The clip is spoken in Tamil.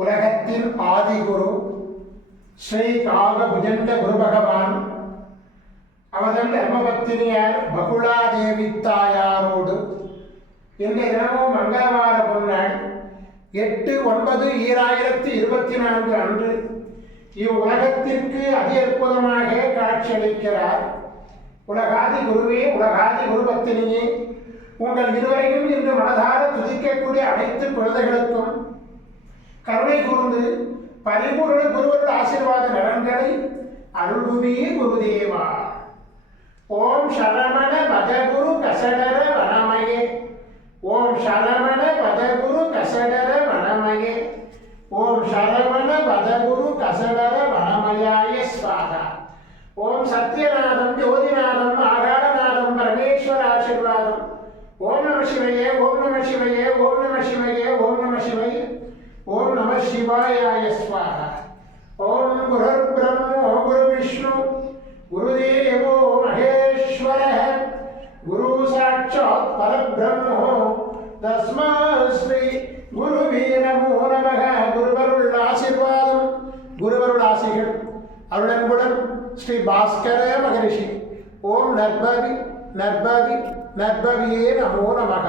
உலகத்தின் ஆதிகுரு ஸ்ரீ காகபுஜண்ட குரு பகவான் அவர்கள் தர்மபத்தினியார் பகுலாதேவி தாயாரோடு இந்த தினமும் மங்களவார பொன்னாள் 8/9/2024 அன்று இவ்வுலகத்திற்கு அதி அற்புதமாக காட்சியளிக்கிறார். உலகாதி குருவே, உலகாதி குருபத்தினியே, உங்கள் இருவரையும் இன்று மனதார துதிக்கக்கூடிய அனைத்து குழந்தைகளுக்கும் கருணை கூர்ந்து பரிபூர்ண குருவருடைய ஆசீர்வாத நலன்களை அருள்குவே குருதேவா. ஓம் சரவண பதகுரு கசடர வனமயே, ஓம் சரவண பதகுரு கசடர வனமயே, ஓம் சரவண பதகுரு கசடர வனமயாய ஸ்வாகா. ஓம் சத்யநாதம் ஜோதிநாதம் ஆகாரநாதம் பரமேஸ்வர ஆசீர்வாதம். ஓம் நம சிவயே, ஓம் நம சிவயே, ஓம் நம சிவயே, ஓம் நம சிவயே, ஓம் நம சிவாயாய ஸ்வாகா. ஓம் குருர் பிரம்மோ குரு விஷ்ணு குருதேவோ மகேஸ்வர குரு சாட்சாத் பரபிரம்மோ தஸ்மை ஸ்ரீ குருவே நமோ நமக. குருவருள் ஆசீர்வாதம், குருவருள் ஆசைகள் அருளன்புடன் ஸ்ரீ பாஸ்கர மகரிஷி. ஓம் நற்பவி நற்பவி நற்பவியே நமோ நமக.